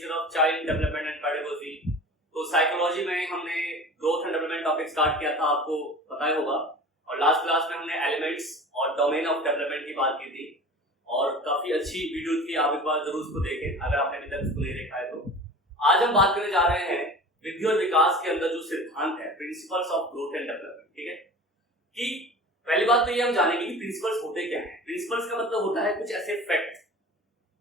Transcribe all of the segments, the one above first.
Nature of child development and pedagogy. तो psychology में हमने growth and development topic start किया था, आपको पता ही होगा। और लास्ट क्लास में हमने एलिमेंट्स और डोमेन ऑफ डेवलपमेंट की बात की थी और काफी अच्छी वीडियो थी, आप एक बार जरूर उसको देखें अगर आपने अभी तक उसको नहीं देखा है तो। आज हम बात करने जा रहे हैं वृद्धि और विकास के अंदर जो सिद्धांत है, principles of growth and development. ठीक है, कि पहली बात तो ये हम जानेंगे कि प्रिंसिपल्स होते क्या हैं। प्रिंसिपल्स का मतलब होता है कुछ ऐसे फैक्ट,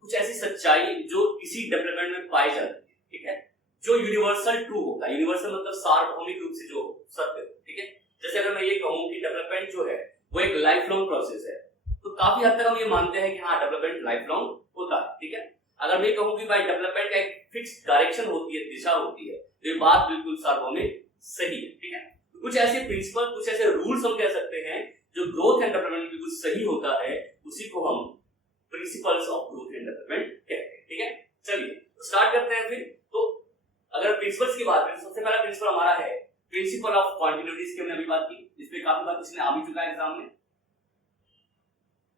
कुछ ऐसी सच्चाई जो किसी डेवलपमेंट में पाई जाती है। ठीक है, जो यूनिवर्सल ट्रू होता है। यूनिवर्सल मतलब सार्वभौमिक रूप से जो सत्य हो। ठीक है, जैसे अगर मैं ये कहूं कि डेवलपमेंट जो है वो एक लाइफ लॉन्ग प्रोसेस है, तो काफी हद तक हम ये मानते हैं कि हाँ डेवलपमेंट लाइफ लॉन्ग होता है। ठीक है, अगर मैं कहूं कि भाई डेवलपमेंट का एक फिक्स डायरेक्शन होती है, दिशा होती है, तो ये बात बिल्कुल सार्वभौमिक सही है। ठीक है, तो कुछ ऐसे प्रिंसिपल, कुछ ऐसे रूल्स हम कह सकते हैं जो ग्रोथ एंड डेवलपमेंट बिल्कुल सही होता है, उसी को हम principles of growth and development कहते हैं। ठीक है, चलिए तो स्टार्ट करते हैं फिर। तो अगर प्रिंसिपल्स की बात करें, सबसे पहला प्रिंसिपल हमारा है प्रिंसिपल ऑफ कॉन्टिन्यूटीज की। हमने अभी बात की, इस पे काफी बार क्वेश्चन आ भी चुका है एग्जाम में।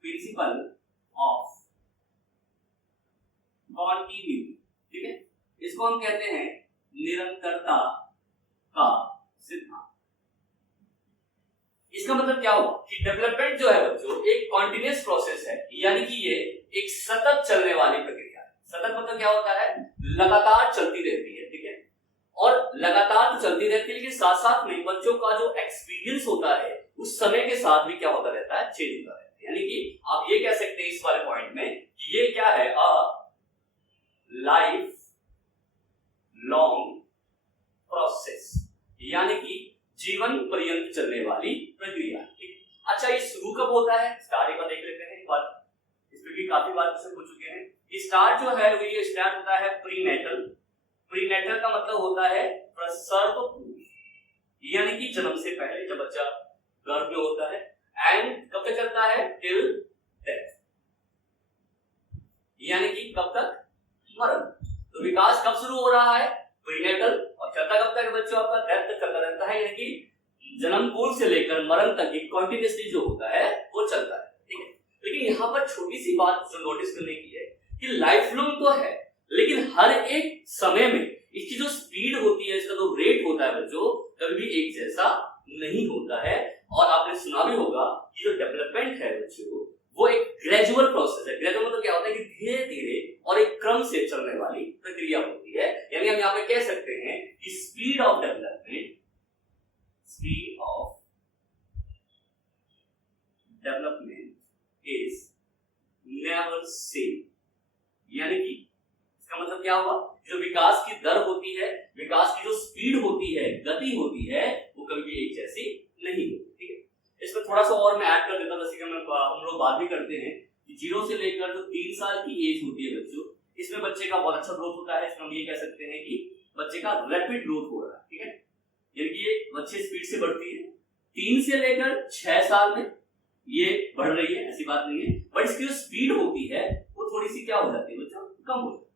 प्रिंसिपल ऑफ कॉन्टिन्यूटी, ठीक है, इसको हम कहते हैं निरंतरता का सिद्धांत। इसका मतलब क्या हुआ कि डेवलपमेंट जो है बच्चों एक कॉन्टिन्यूअस प्रोसेस है, यानी कि ये एक सतत चलने वाली प्रक्रिया है। सतत मतलब क्या होता है, लगातार चलती रहती है। ठीक है, और लगातार तो चलती रहती है, लेकिन साथ साथ में बच्चों का जो एक्सपीरियंस होता है उस समय के साथ भी क्या होता रहता है, चेंज होता रहता है। यानी कि आप ये कह सकते हैं इस वाले पॉइंट में कि ये क्या है, अ लाइफ लॉन्ग प्रोसेस, यानी कि जीवन पर्यंत चलने वाली प्रक्रिया। अच्छा, ये शुरू कब होता है, स्टार्ट एक बार देख लेते हैं। एक बार इस पे भी काफी बार क्वेश्चन पूछ चुके हैं। स्टार्ट जो है वो ये स्टार्ट होता है प्रीनेटल। प्रीनेटल का मतलब होता है प्रसव पूर्व, यानी कि जन्म से पहले, जब बच्चा गर्भ में होता है। एंड कब तक चलता है, टिल डेथ, यानी कि कब तक, मरण। तो विकास कब शुरू हो रहा है, प्रीनेटल, और चलता कब तक बच्चों, आपका डेथ तक चलता रहता है, यानी कि जन्म पूर्व से लेकर मरण तक एक कंटिन्यूअसली जो होता है वो चलता है। ठीक है, लेकिन यहाँ पर छोटी सी बात जो नोटिस करने की है कि लाइफ लॉन्ग तो है, लेकिन हर एक समय में इसकी जो स्पीड होती है, इसका जो रेट होता है बच्चों, कभी भी एक जैसा नहीं होता है। और आपने सुना भी होगा कि जो डेवलपमेंट है बच्चों वो एक ग्रेजुअल प्रोसेस है। ग्रेजुअल मतलब क्या होता है कि धीरे धीरे और एक क्रम से चलने वाली प्रक्रिया होती है। यानी हम यहाँ पे कह सकते हैं कि speed of development, speed of development is never same. यानी कि इसका मतलब क्या हुआ, जो विकास की दर होती है, विकास की जो स्पीड होती है, गति होती है, वो कभी भी एक जैसी नहीं होती। ठीक है, इसमें थोड़ा सा और मैं ऐड कर देता हूं, जैसे कि हम लोग बात भी करते हैं कि 0 से लेकर जो 3 साल की एज होती है बच्चों, इसमें बच्चे का बहुत अच्छा ग्रोथ होता है। इसमें हम ये कह सकते हैं कि बच्चे का रैपिड ग्रोथ हो रहा है। ठीक है, यानी कि ये बच्चे स्पीड से बढ़ती है। 3 से लेकर 6 साल में ये बढ़ रही है, ऐसी बात नहीं है, बट इसकी जो स्पीड होती है वो थोड़ी सी क्या हो जाती है बच्चों, कम हो जाती है।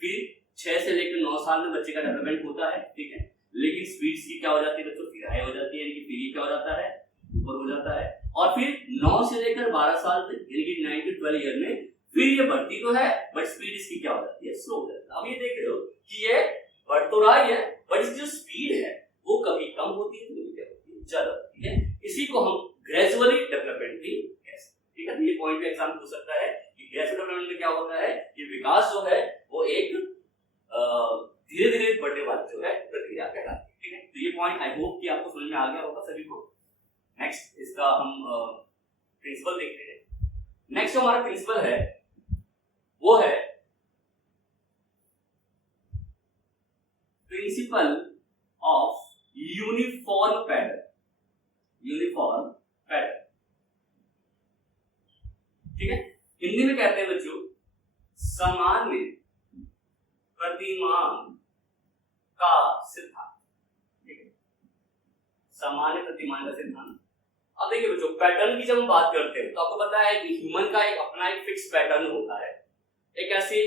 फिर 6 से लेकर 9 साल में बच्चे का डेवलपमेंट होता है। ठीक है, लेकिन स्पीड की क्या हो जाती है बच्चों, फिर हाई हो जाती है, यानी कि फिर क्या हो जाता है, ऊपर हो जाता है। और फिर 9 से लेकर 12 साल तक, यानी कि 9 to 12 ईयर में फिर ये बढ़ती तो है, बट स्पीड इसकी क्या हो जाती है, स्लो हो जाती है। अब ये देख रहे हो कि ये बढ़ तो रहा है, बट इसकी जो स्पीड है वो कभी कम होती है, कभी क्या होती है, ज्यादा होती है। इसी को हम ग्रेजुअली डेवलपमेंट भी कह सकते हैं। ठीक है, ये पॉइंट पे एग्जाम हो सकता है कि ग्रेजुअल डेवलपमेंट में क्या होता है कि विकास जो है वो एक धीरे धीरे बढ़ने वाली जो है प्रक्रिया कहलाती है। ठीक है, तो ये पॉइंट आई होप कि आपको समझ में आ गया होगा सभी को। नेक्स्ट इसका हम प्रिंसिपल देखते हैं। नेक्स्ट जो हमारा प्रिंसिपल है वो है principle of uniform pattern. Uniform pattern, ठीक है, हिंदी में कहते हैं बच्चों सामान्य प्रतिमान का सिद्धांत। ठीक है, सामान्य प्रतिमान का सिद्धांत। अब देखिए बच्चों, पैटर्न की जब हम बात करते हैं तो आपको पता है कि ह्यूमन का एक अपना एक फिक्स पैटर्न होता है, एक ऐसी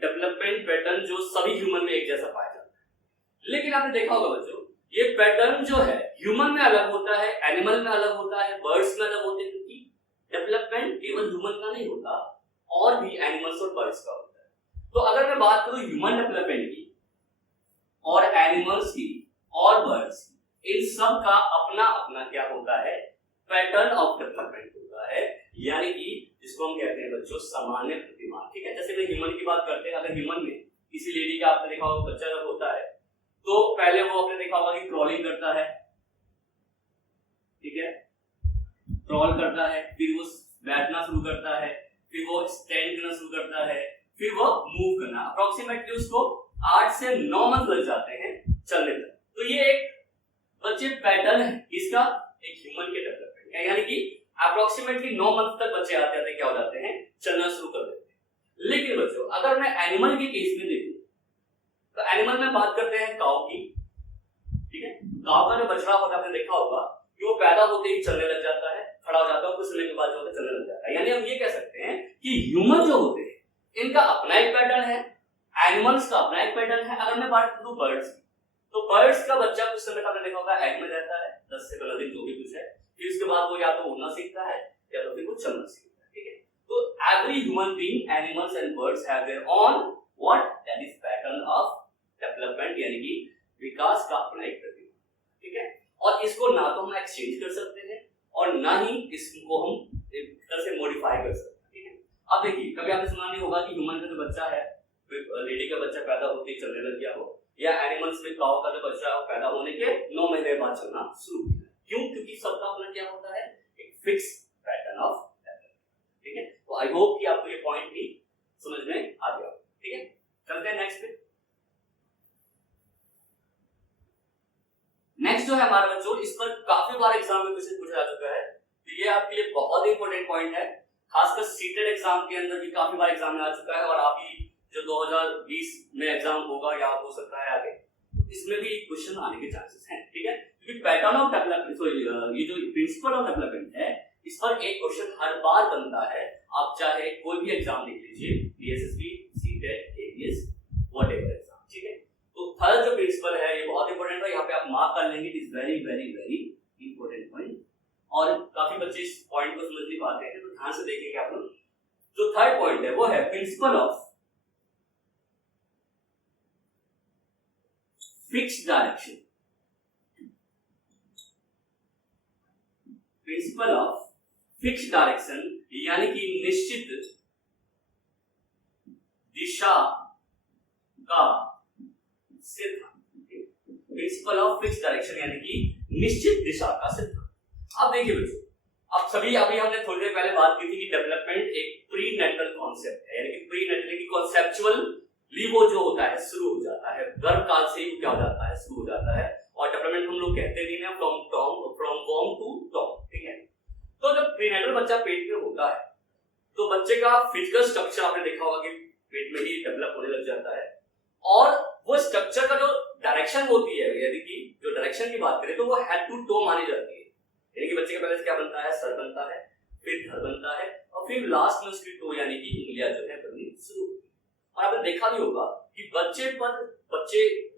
डेवलपमेंट पैटर्न जो सभी ह्यूमन में एक जैसा पाया जाता है। लेकिन आपने देखा होगा बच्चों, ये पैटर्न जो है ह्यूमन में अलग होता है, एनिमल में अलग होता है, बर्ड्स में अलग होते हैं, क्योंकि डेवलपमेंट केवल ह्यूमन का नहीं होता, और भी एनिमल्स और बर्ड्स का होता है। तो अगर मैं बात करूं ह्यूमन डेवलपमेंट की और एनिमल्स की और बर्ड्स की, इन सब का अपना अपना क्या होता है, पैटर्न ऑफ डेवलपमेंट होता है, यानी कि जिसको हम कहते हैं बच्चों सामान्य प्रतिमान। ठीक है, जैसे मैं ह्यूमन की बात करते हैं, अगर ह्यूमन में किसी लेडी का आपने देखा होगा बच्चा जब होता है तो पहले वो आपने देखा होगा कि क्रॉलिंग करता है, ठीक है, क्रॉल करता है, फिर वो बैठना शुरू करता है, फिर वो स्टैंड करना शुरू करता है, फिर वो मूव करना। अप्रोक्सीमेटली उसको 8 से 9 मंथ लग जाते हैं चलने तक। तो ये एक बच्चे पैटर्न है इसका, एक ह्यूमन के डेवलपमेंट का, यानी कि अप्रोक्सीमेटली 9 मंथ तक बच्चे आते आते क्या हो जाते हैं, चलना शुरू कर देते हैं। लेकिन बच्चों अगर मैं एनिमल के केस में देखूं तो एनिमल में बात करते हैं काऊ की, ठीक है। काऊ का जो बछड़ा होता है आपने देखा होगा कि वो पैदा होते ही चलने लग जाता है, खड़ा हो जाता है, कुछ समय के बाद जो होता है चलने लग जाता है। यानी हम ये कह सकते हैं कि ह्यूमन जो होते हैं इनका अपना एक पैटर्न है, एनिमल्स का अपना एक पैटर्न है। अगर मैं बात करूं बर्ड्स की, तो बर्ड्स का बच्चा कुछ समय आपने देखा होगा एग में रहता है 10 से 15 दिन जो भी कुछ है, फिर उसके बाद वो या तो उड़ना सीखता है या तो फिर वो चलना सीखता है, ठीक है। तो every human being, animals and birds have their own what, that is pattern of development, यानी कि विकास का अपना एक प्रतिमान, ठीक है। और इसको ना तो हम एक्सचेंज कर सकते हैं और ना ही इसको हम एक तरह से मॉडिफाई कर सकते हैं, ठीक है। अब देखिए कभी आपने सुना नहीं होगा कि ह्यूमन का जो बच्चा है, लेडी का बच्चा पैदा होते ही चलने लग गया हो, या एनिमल्स में काऊ का जो बच्चा है पैदा होने के 9 महीने बाद चलना शुरू किया। क्यों? क्योंकि सबका अपना क्या होता है, एक फिक्स पैटर्न ऑफ डेवलपमेंट, ठीक है। तो आई होप कि आपको ये पॉइंट भी समझ में आ गया, ठीक है। चलते हैं नेक्स्ट पे। नेक्स्ट जो है हमारा बच्चों, इस पर काफी बार एग्जाम में क्वेश्चन पूछा जा चुका है, तो ये आपके लिए बहुत इंपॉर्टेंट पॉइंट है। खासकर सीटेड एग्जाम के अंदर भी काफी बार एग्जाम में आ चुका है, और अभी जो 2020 में एग्जाम होगा या हो सकता है आगे, इसमें भी क्वेश्चन आने के चांसेस हैं, ठीक है। क्योंकि पैटर्न ऑफ डेवलपमेंट, ये जो प्रिंसिपल ऑफ डेवलपमेंट है, इस पर एक क्वेश्चन हर बार बनता है। आप चाहे कोई भी एग्जाम लिख लीजिए, DSSB, CTET, ABS, whatever exam, ठीक है। तो थर्ड जो प्रिंसिपल है ये बहुत इंपॉर्टेंट है, यहाँ पे आप मार्क कर लेंगे, it is very very very important point. और काफी बच्चे इस पॉइंट को समझ नहीं पाते हैं, तो ध्यान से देखेंगे आप लोग। जो थर्ड पॉइंट है वो है principle of fixed direction. Principle of fixed direction यानी कि निश्चित दिशा का सिद्धांत। प्रिंसिपल ऑफ फिक्स्ड डायरेक्शन यानी कि निश्चित दिशा का सिद्धांत। अब देखिए बच्चों, अब सभी अभी हमने थोड़ी देर पहले बात की थी कि डेवलपमेंट एक प्री नेटल कॉन्सेप्ट है, यानी कि प्री नेटल की कॉन्सेप्चुअल वो जो होता है शुरू हो जाता है, गर्भ काल से ही क्या हो जाता है, शुरू हो जाता है। और डेवलपमेंट हम लोग कहते भी हैं फ्रॉम वॉर्म टू टॉम, ठीक है। तो जब प्रीनेटल बच्चा पेट में होता है तो बच्चे का फिजिकल स्ट्रक्चर आपने देखा होगा कि पेट में ही डेवलप होने लग जाता है, और वो स्ट्रक्चर का जो डायरेक्शन होती है, यदि कि जो डायरेक्शन की बात करें तो वो हेड टू टो मानी जाती है। यानी कि बच्चे का पहले क्या बनता है, सर बनता है, फिर धड़ बनता है, और फिर लास्ट में उसकी टो यानी कि उंगलियां जो है बननी शुरू। और आपने देखा भी होगा कि बच्चे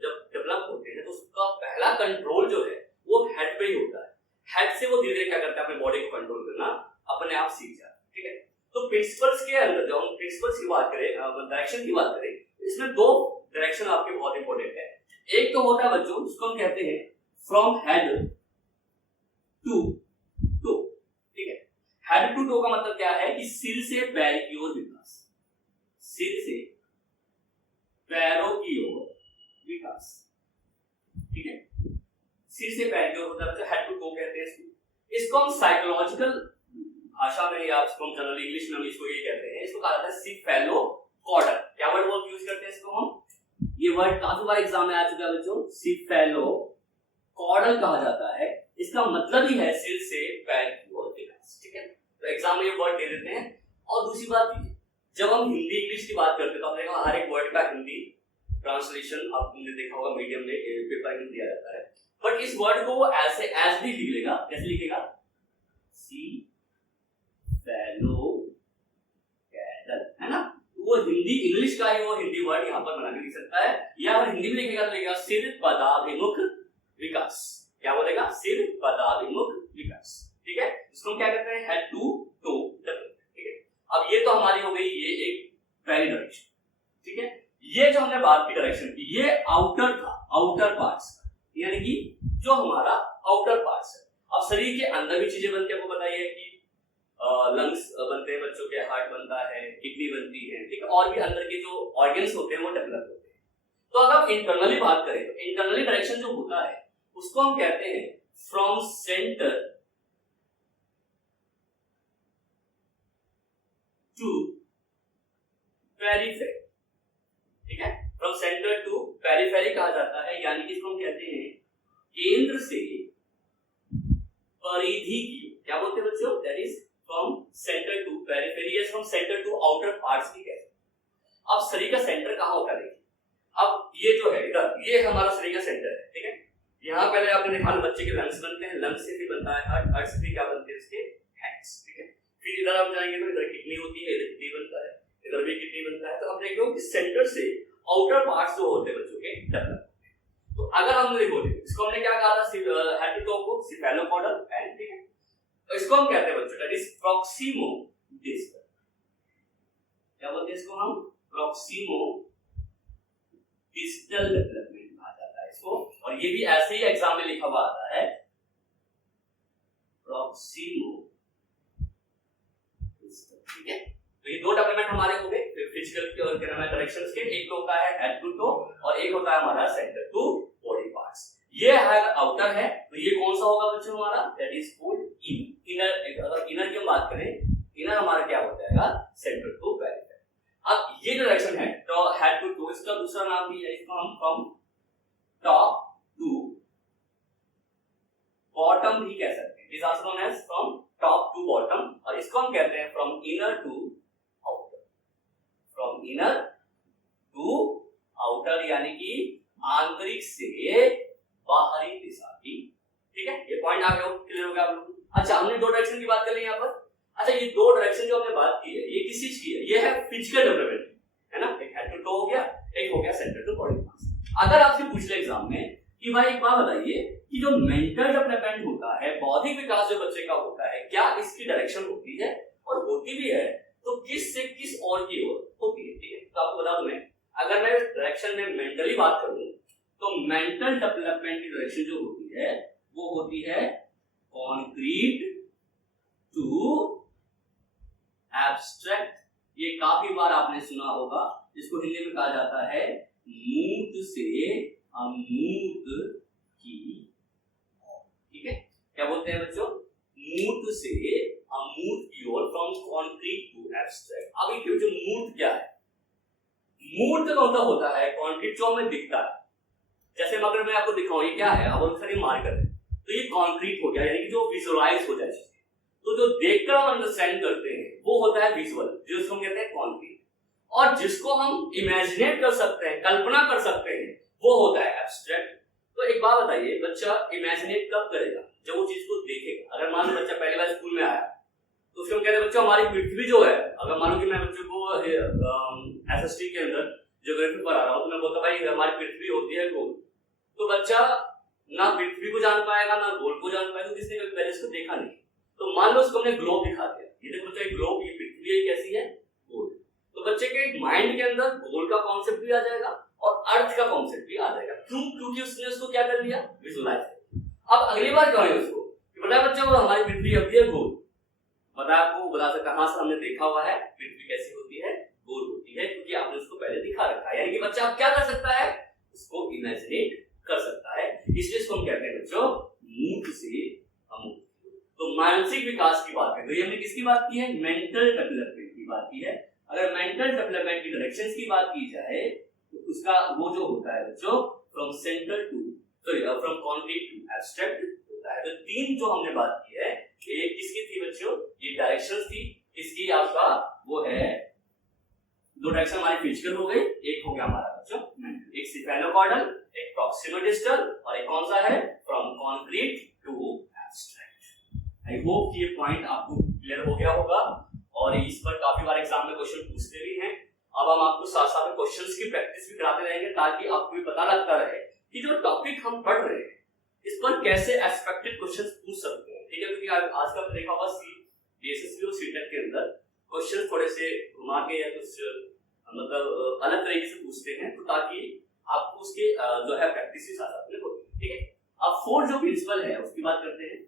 जब डेवलप होते हैं तो उसका पहला कंट्रोल जो है वो हेड पे ही होता है। हेड से वो धीरे धीरे क्या करता है, अपने बॉडी को कंट्रोल करना अपने आप सीख जाता है, ठीक है। तो प्रिंसिपल्स के अंदर जब हम प्रिंसिपल्स की बात करें, डायरेक्शन की बात करें, इसमें दो डायरेक्शन आपके बहुत इंपॉर्टेंट है। एक तो होता है बच्चों जिसको हम कहते हैं फ्रॉम हेड टू टो, ठीक है। हेड टू टो का मतलब क्या है कि सिर से पैर की ओर विकास, सिर से पैरों की ओर विकास, ठीक है। सिर से पैर की ओर होता है, हेड टू टो कहते हैं इसको। इसको हम साइकोलॉजिकल भाषा में या इसको हम जनरल इंग्लिश में हम इसको ये कहते हैं, इसको कहा जाता है सिफेलोकॉर्डल। क्या वर्ड यूज करते हैं इसको हम, ये वर्ड काफी बार एग्जाम में आ चुका है बच्चों, सिफेलोकॉर्डल कहा जाता है। इसका मतलब ही है सिर से पैर की ओर विकास, ठीक है। तो एग्जाम में ये वर्ड दे देते हैं। और दूसरी बात, जब हम हिंदी इंग्लिश की बात करते हैं तो आपने देखा हर एक वर्ड का हिंदी ट्रांसलेशन आपने देखा होगा मीडियम में पेपर में दिया जाता है, बट इस वर्ड को वो ऐसे एज भी लिख लेगा, कैसे लिखेगा, सी फेलो कैडल, है ना। वो हिंदी इंग्लिश का ही वो हिंदी वर्ड यहाँ पर बना के लिख सकता है, या अगर हिंदी में लिखेगा तो लिखेगा सिर पदाभिमुख विकास। क्या बोलेगा, सिर पदाभिमुख विकास, ठीक है। इसको हम क्या कहते हैं, हेड टू टो डेवलपमेंट, ठीक है। अब ये तो हमारी हो गई ये एक पहली डायरेक्शन, ठीक है। ये जो हमने बात की डायरेक्शन की, ये आउटर था, आउटर पार्ट्स, यानी कि जो हमारा आउटर पार्ट्स है। अब शरीर के अंदर भी चीजें बनती है, आपको बताइए कि लंग्स बनते हैं बच्चों के, हार्ट बनता है, किडनी बनती है, ठीक है, और भी अंदर के जो ऑर्गन्स होते हैं वो डेवलप होते हैं। तो अगर हम इंटरनली बात करें तो इंटरनली डायरेक्शन जो होता है उसको हम कहते हैं फ्रॉम सेंटर टू पेरिफेरी, ठीक है, फ्रॉम सेंटर टू पेरिफेरी कहा जाता है, यानी कि इसको हम कहते हैं केंद्र से परिधि की, क्या बोलते हैं बच्चों, that is from centre to periphery, from centre to outer parts भी कहते हैं। अब शरीर का सेंटर कहां होता है, देखिए, अब ये जो है इधर, ये हमारा शरीर का सेंटर है, ठीक है। यहाँ पहले आपने देखा बच्चे के लंग्स बनते हैं, लंग्स से भी बनता है हार्ट, हार्ट से भी क्या बनते हैं उसके हैंड्स, ठीक है। फिर इधर आप जाएंगे तो इधर किडनी होती है, इधर किडनी बनता है, इधर भी किडनी बनता है। तो आप देख लो कि सेंटर से आउटर पार्ट्स जो होते हैं बच्चों के डेवलप। तो अगर हमने देखो इसको हमने क्या कहा था, हेड टू टो को सिफेलोकॉर्डल एंड, ठीक है, तो इसको हम कहते हैं बच्चों दैट इज प्रॉक्सिमो डिस्टल, क्या बोलते हैं इसको हम, प्रॉक्सिमो डिस्टल डेवलपमेंट कहा जाता है इसको। और ये भी ऐसे ही एग्जाम में लिखा हुआ आता है प्रॉक्सिमो डिस्टल, ठीक है। तो ये दो डेवलपमेंट हमारे हो गए फिजिकल के और डायरेक्शंस के, एक तो होता है हेड टू टो और एक होता है हमारा सेंटर टू बॉडी पार्ट्स। ये है आउटर है, तो ये कौन सा होगा बच्चों हमारा, दैट इज कॉल्ड इनर। अगर इनर की हम बात करें, इनर हमारा क्या होता है, सेंटर टू पेरिफेरी। अब ये डायरेक्शन है तो हेड टू टो, इसका दूसरा नाम भी है, इसको हम फ्रॉम टॉप टू बॉटम भी कह सकते हैं, is also known as from top to bottom, और इसको हम कहते हैं from inner to outer, from inner to outer, यानी कि आंतरिक से बाहरी दिशा की, ठीक है। ये पॉइंट आ गया, क्लियर हो गया आप लोग। अच्छा, हमने दो डायरेक्शन की बात कर ली यहाँ पर। अच्छा, ये दो डायरेक्शन जो हमने बात की है, ये किस चीज की है, ये है फिजिकल डेवलपमेंट, है ना, एक हेड टू टो हो गया, एक हो गया सेंटर टू बॉडी पार्ट्स। अगर आपसे पूछ ले एग्जाम में कि भाई एक बात बताइए कि जो मेंटल डेवलपमेंट होता है, बौद्धिक विकास जो बच्चे का होता है, क्या इसकी डायरेक्शन होती है, और होती भी है तो किस से किस और की ओर होती है, ठीक है। तो आपको बता दूं मैं, अगर मैं डायरेक्शन में मेंटली बात करूं तो मेंटल डेवलपमेंट की डायरेक्शन जो होती है वो होती है कॉन्क्रीट टू एब्स्ट्रैक्ट। ये काफी बार आपने सुना होगा, जिसको हिंदी में कहा जाता है मूर्त से अमूर्त की ओर, ठीक है। क्या बोलते हैं बच्चों, मूर्त से अमूर्त की ओर, फ्रॉम कॉन्क्रीट टू एब्स्ट्रैक्ट। अब ये जो मूर्त क्या है, मूर्त कौन सा होता है, कॉन्क्रीट जो हमें दिखता है, जैसे अगर मैं आपको दिखाऊं ये क्या है, अब हम सारे मार्कर है, तो ये कॉन्क्रीट हो गया, यानी कि जो विजुअलाइज हो जाए चीजें, तो जो देखकर हम अंडरस्टैंड करते हैं वो होता है विजुअल, जिसको हम कहते हैं कॉन्क्रीट। और जिसको हम इमेजिनेट कर सकते हैं, कल्पना कर सकते हैं, वो होता है एब्स्ट्रैक्ट। तो एक बात बताइए, बच्चा इमेजिनेट कब करेगा, जब वो चीज को देखेगा। अगर मान लो बच्चा पहली बार स्कूल में आया तो उसको हम कहते हैं बच्चा हमारी पृथ्वी जो है, अगर मान लो कि मैं बच्चों को एसएसटी के अंदर ज्योग्राफी पढ़ा रहा हूं तो मैं बोलता भाई हमारी पृथ्वी होती है गोल, तो बच्चा ना पृथ्वी को जान पाएगा ना गोल को जान पाएगा, किसने कभी पहले इसको देखा नहीं। तो मान लो उसको हमने ग्लोब दिखा दिया, ये देखो बच्चा ग्लोब, ये पृथ्वी कैसी है, गोल, तो बच्चे के माइंड के अंदर गोल का कॉन्सेप्ट भी आ जाएगा और अर्थ का कॉन्सेप्ट भी आ जाएगा, क्योंकि उसने उसको क्या कर लिया, विजुअलाइज। अब अगली बार क्या है उसको कि बता बच्चा वो हमारी पृथ्वी होती है गोल, बता आपको बता सकता कहां से हमने देखा हुआ है पृथ्वी कैसी होती है, गोल होती है, क्योंकि आपने उसको पहले दिखा रखा है। यानी कि बच्चा अब क्या कर सकता है, उसको इमेजिनेट कर सकता है, इसलिए इसको हम कहते हैं बच्चों मूर्त से अमूर्त। तो मानसिक विकास की बात है, तो ये हमने किसकी बात की है, मेंटल डेवलपमेंट की बात की है। अगर मेंटल डेवलपमेंट की डायरेक्शंस की बात की जाए तो उसका वो जो होता है बच्चों from centre to from concrete to abstract होता है। तो तीन जो हमने बात की है, एक किसकी थी बच्चों, ये डायरेक्शंस थी, इसकी आपका वो है, दो डायरेक्शन हमारी फिजिकल हो गई, एक हो गया हमारा बच्चों मेंटल, एक सिफेलोकॉर्डल, एक प्रॉक्सिमल डिस्टल, और एक कौन सा है, from concrete to abstract. I hope कि ये पॉइंट आपको क्लियर हो गया होगा, और इस पर काफी बार एग्जाम में क्वेश्चन पूछते भी हैं। अब हम आपको साथ साथ में क्वेश्चंस की प्रैक्टिस भी कराते रहेंगे, ताकि आपको भी पता लगता रहे कि जो टॉपिक हम पढ़ रहे हैं इस पर कैसे एक्सपेक्टेड क्वेश्चंस पूछ सकते हैं, ठीक है। क्योंकि आज का देखा होगा एसएससी और सीटेट के अंदर क्वेश्चन थोड़े से घुमा के या कुछ मतलब अलग तरीके से पूछते हैं, तो ताकि आपको उसके जो है प्रैक्टिस भी साथ में होती है। ठीक है, अब फोर्थ जो प्रिंसिपल है उसकी बात करते हैं।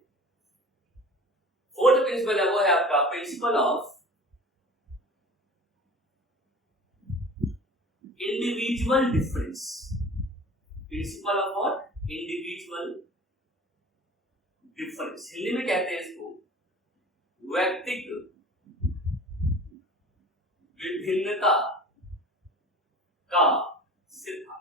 फोर्थ प्रिंसिपल है वो है आपका principle of individual difference. Principle of what? Individual difference. Hindi में कहते हैं इसको वैयक्तिक विभिन्नता का सिद्धांत।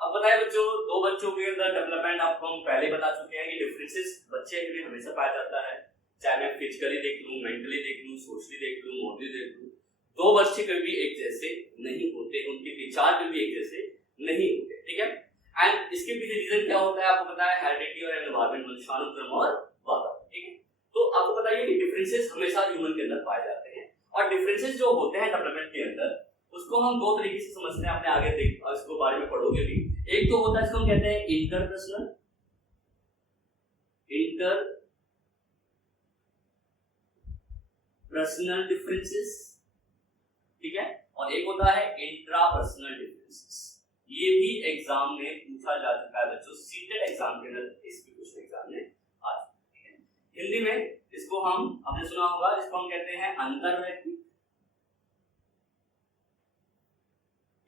अब बताए बच्चों, दो बच्चों के अंदर डेवलपमेंट आपको हम पहले बता चुके हैं कि डिफरेंसेस बच्चे के लिए हमेशा पाया जाता है, चाहे मैं फिजिकली देख लूं, मेंटली देख लूं, सोशली देख लूं, मॉरली देख लूं। दो बच्चे कभी भी एक जैसे नहीं होते, उनके विचार कभी भी एक जैसे नहीं होते। ठीक है, एंड इसके पीछे रीजन क्या होता है आपको पता है, हेरिडिटी और एनवायरमेंट, वंशानुक्रम और वातावरण। ठीक है, तो आपको बताइए कि डिफरेंसेस हमेशा ह्यूमन के अंदर पाए जाते हैं, और डिफरेंसेस जो होते हैं डेवलपमेंट के अंदर उसको हम दो तरीके से समझते हैं, अपने आगे देख इसको बारे में पढ़ोगे भी। एक तो होता है इसको हम कहते हैं इंटरपर्सनल डिफरेंसेस, ठीक है, और एक होता है इंट्रापर्सनल डिफरेंसेस। ये भी एग्जाम में पूछा जा चुका है बच्चों, सीटेड एग्जाम के अंदर इसकी क्वेश्चन एग्जाम में आ चुका है। हिंदी में इसको हम आपने सुना होगा, इसको हम कहते हैं अंतर्वैयक्तिक,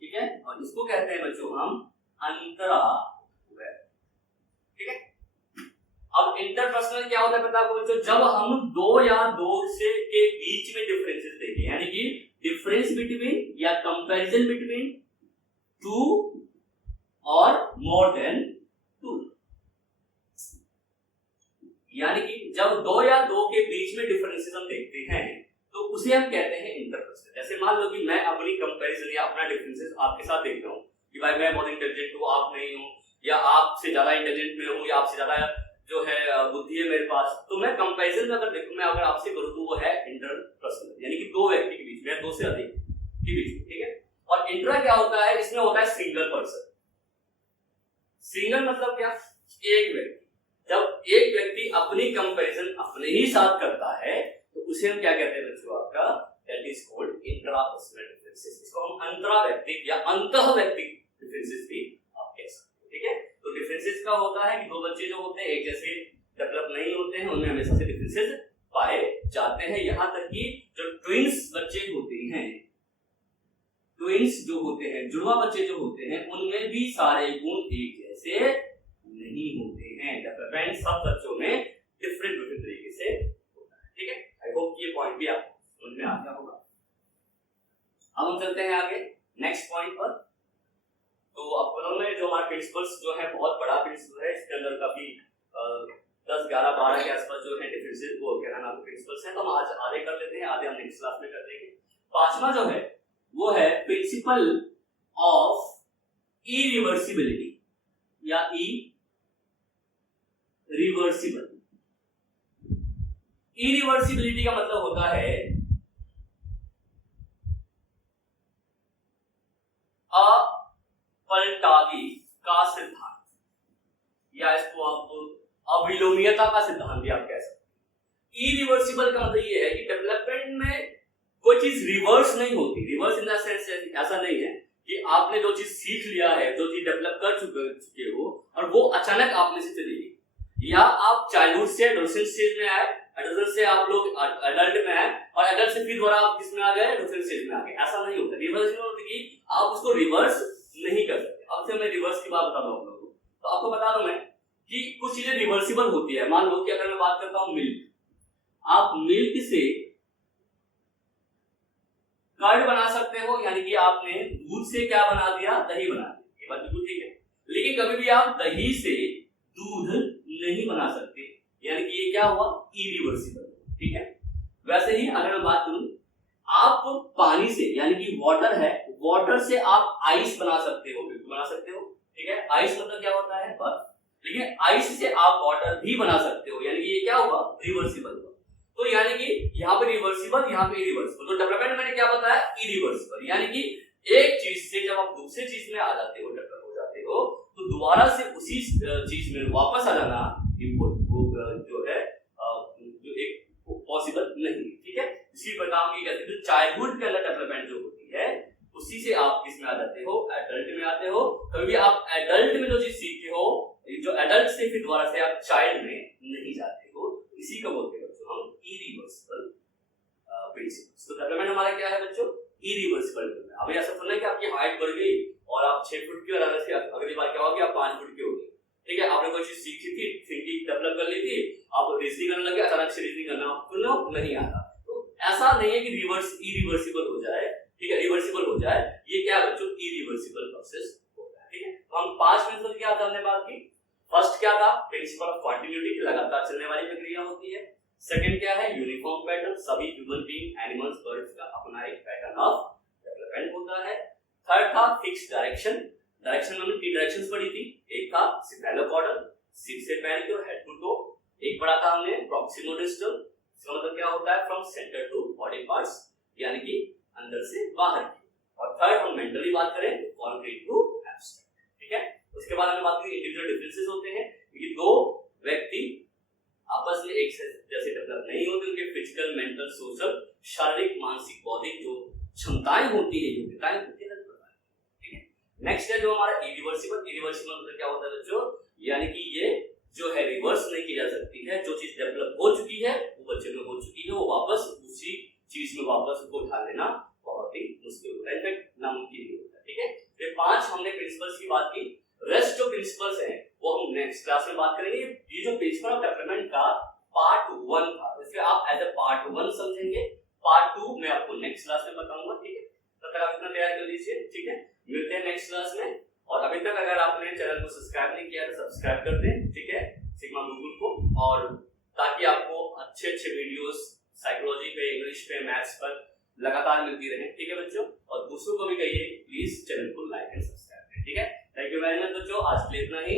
ठीक है, और इसको कहते हैं बच्चों हम अंतरावैयक्तिक। ठीक है, अब इंटरपर्सनल क्या होता है पता है आपको बच्चों? जब हम दो या दो से के बीच में डिफरेंसेस देखें, यानी कि डिफरेंस बिटवीन या कंपैरिजन बिटवीन टू और मोर देन टू, यानी कि जब दो या दो के बीच में डिफरेंसेस हम देखते हैं तो उसे हम कहते हैं इंटरपर्सनल। जैसे मान लो कि मैं अपनी कंपैरिजन या अपना डिफरेंसेस आपके साथ देख रहा हूं कि भाई मैं बहुत इंटेलिजेंट हूं, आप नहीं हो, या आपसे ज्यादा इंटेलिजेंट मैं हूं, या आपसे ज्यादा जो है बुद्धि है मेरे पास, तो मैं कंपैरिजन में अगर देखूं, मैं अगर आपसे करूं तो वो है इंटरपर्सनल, यानी कि दो व्यक्ति के बीच में, दो से अधिक के बीच में। ठीक है, और इंट्रा क्या होता है? इसमें होता है सिंगल पर्सन। सिंगल मतलब क्या? एक व्यक्ति। जब एक व्यक्ति अपनी कंपैरिजन अपने ही साथ करता है तो उसे हम क्या कहते हैं बच्चों? आपका that is called intrapersonal differences. इसको हम अंतरावैयक्तिक या अंतःवैयक्तिक डिफरेंसेस भी आप कह सकते हैं। ठीक है, तो डिफरेंसेस का होता है कि दो बच्चे जो होते हैं एक जैसे डेवलप नहीं होते हैं, उनमें हमेशा से डिफरेंसेस पाए जाते हैं। यहां तक कि जो ट्विंस बच्चे होते हैं, ट्विंस जो होते हैं, जुड़वा बच्चे जो होते हैं, उनमें भी सारे गुण एक जैसे नहीं होते हैं। डेवलपमेंट सब बच्चों में डिफरेंट तरीके से होता है। ठीक है, आई होप ये पॉइंट भी आपको समझ में आ गया होगा। अब हम चलते हैं आगे नेक्स्ट पॉइंट पर। तो अपनों में जो हमारे प्रिंसिपल्स जो है, बहुत बड़ा प्रिंसिपल है, इसके अंदर काफी 10, 11, 12 के आसपास जो है डिफरेंसेस वो क्या नाम है प्रिंसिपल्स हैं। तो हम आज आधे कर लेते हैं, आधे हम नेक्स्ट क्लास में कर देंगे। पांचवा जो है वो है प्रिंसिपल ऑफ इरिवर्सिबिलिटी या इरिवर्सिबल। इरिवर्सिबिलिटी का मतलब होता है अपलटावी का सिद्धांत, या इसको आप अविलोमीयता का सिद्धांत भी आप कह सकते हैं। इरिवर्सिबल का मतलब ये है कि डेवलपमेंट में कोई चीज रिवर्स नहीं होती। रिवर्स इन द सेंस ऐसा नहीं है कि आपने जो चीज सीख लिया है, जो चीज डेवलप कर चुके हो, और वो अचानक आप में से चली गई, या आप चाइल्डहुड से एडोलसेंस स्टेज में आए, एडोलसेंस से आप लोग एडल्ट में आए, और एडल्ट से फिर दोबारा आप किसमें आ गए? एडोलसेंस स्टेज में आ गए। ऐसा नहीं होता। रिवर्स होता कि आप उसको रिवर्स नहीं कर सकते। अब से मैं रिवर्स की बात बता दूं आप लोगों को, तो आपको बता दूं मैं कि कुछ चीजें रिवर्सिबल होती है। मान लो कि अगर मैं बात करता हूं मिल्क, आप मिल्क से कर्ड बना सकते हो, यानी कि आपने दूध से क्या बना दिया? दही बना दिया। ये बात बिल्कुल ठीक है, लेकिन कभी भी आप दही से दूध नहीं बना सकते, यानी कि ये क्या हुआ? इरिवर्सिबल। ठीक है, वैसे ही अगर मैं बात करूं, आप पानी से, यानी कि वाटर है, वाटर से आप आइस बना सकते हो, बिल्कुल बना सकते हो। ठीक है, आइस मतलब क्या होता है? बर्फ। लेकिन आइस से आप वाटर भी बना सकते हो, यानी कि ये क्या हुआ? रिवर्सिबल हुआ। तो यानी कि यहाँ पे रिवर्सिबल, यहाँ पे इरिवर्सिबल। तो डेवलपमेंट मैंने क्या बताया? इरिवर्सिबल, यानी कि एक चीज से जब आप दूसरी चीज में आ जाते हो, डेवलप हो जाते हो, तो दोबारा से उसी चीज में वापस आ जाना जो है जो एक पॉसिबल नहीं। ठीक है, उसी प्रकार की कहते हैं चाइल्डहुड के अंदर डेवलपमेंट जो होती है उसी से आप किस में आ जाते हो, एडल्ट में आते हो। कभी भी आप एडल्ट में जो चीज सीखते हो, जो एडल्ट से फिर दोबारा से आप चाइल्ड में नहीं जाते हो, इसी को बोलते हैं बच्चों हम इरिवर्सिबल प्रिंसिपल्स। तो डेवलपमेंट हमारा क्या है बच्चों, इरिवर्सिबल। अभी ऐसा थोड़ा है कि आपकी हाइट बढ़ गई और आप 6 फुट की और अगली बार क्या होगा कि आप 5 फुट के हो गए, ठीक है। आपने कोई चीज सीखी थी, थिंकिंग डेवलप कर ली थी, आप रीजनिंग करने लगे, अचानक से रीजनिंग करना आपको नहीं आता। तो ऐसा नहीं है कि इरिवर्सिबल हो जाए, ठीक है, रिवर्सिबल हो जाए। ये क्या है बच्चों, इरिवर्सिबल प्रोसेस होता है, ठीक है। तो हम 5 प्रिंसिपल क्या था हमने बात की। फर्स्ट क्या था, प्रिंसिपल ऑफ कंटिन्यूटी, लगातार चलने वाली प्रक्रिया होती है। सेकंड क्या है, यूनिफॉर्म पैटर्न, सभी ह्यूमन बीइंग, एनिमल्स, बर्ड्स का अपना एक पैटर्न ऑफ डेवलपमेंट होता है। थर्ड था फिक्स डायरेक्शन, डायरेक्शन में हमने 3 डायरेक्शंस पढ़ी थी। एक था सिफेलोकॉर्डल, सिर से पैर की और हेड टू टो। एक पढ़ा था हमने प्रॉक्सिमो डिस्टल, इसका मतलब क्या होता है, from centre to body parts, यानी कि अंदर से बाहर की। और थर्ड हम मेंटली बात करें, कॉन्क्रीट टू एब्स्ट्रैक्ट, ठीक है। उसके बाद हमने बात की इंडिविजुअल डिफरेंसेस होते हैं, क्योंकि दो व्यक्ति आपस में एक जैसे डेवलप नहीं होते, उनके फिजिकल, मेंटल, सोशल, शारीरिक, मानसिक, बौद्धिक जो क्षमताएं होती है, योग्यताएं होती है, ठीक है। नेक्स्ट है जो हमारा इरिवर्सिबल। इरिवर्सिबल मतलब क्या होता है बच्चों, यानी कि ये जो है रिवर्स नहीं की जा सकती है। जो चीज डेवलप हो चुकी है, वो बच्चे में हो चुकी है, वो वापस उसी चीज में वापस उसको उठा लेना बहुत ही मुश्किल होता है, इनफैक्ट नामुमकिन ही होता है, ठीक है। ये 5 हमने प्रिंसिपल्स की बात की। रेस्ट जो प्रिंसिपल्स हैं वो हम नेक्स्ट क्लास में बात करेंगे। ये जो प्रिंसिपल ऑफ डेवलपमेंट का पार्ट 1 था, इसलिए आप एज अ पार्ट 1 समझेंगे। पार्ट 2 मैं आपको नेक्स्ट क्लास में बताऊंगा, ठीक है। तब तक आप इतना तैयार कर लीजिए, ठीक है। मिलते हैं नेक्स्ट क्लास में। और अभी तक अगर आपने चैनल को सब्सक्राइब नहीं किया तो सब्सक्राइब कर दें, ठीक है, सिग्मा गूगल को, और ताकि आपको अच्छे वीडियोस साइकोलॉजी पे, इंग्लिश पे, मैथ्स पर लगातार मिलती रहे, ठीक है बच्चों। और दूसरों को भी कहिए प्लीज चैनल को लाइक एंड सब्सक्राइब करें, ठीक है। थैंक यू वेरी मच बच्चों, आज के लिए इतना ही।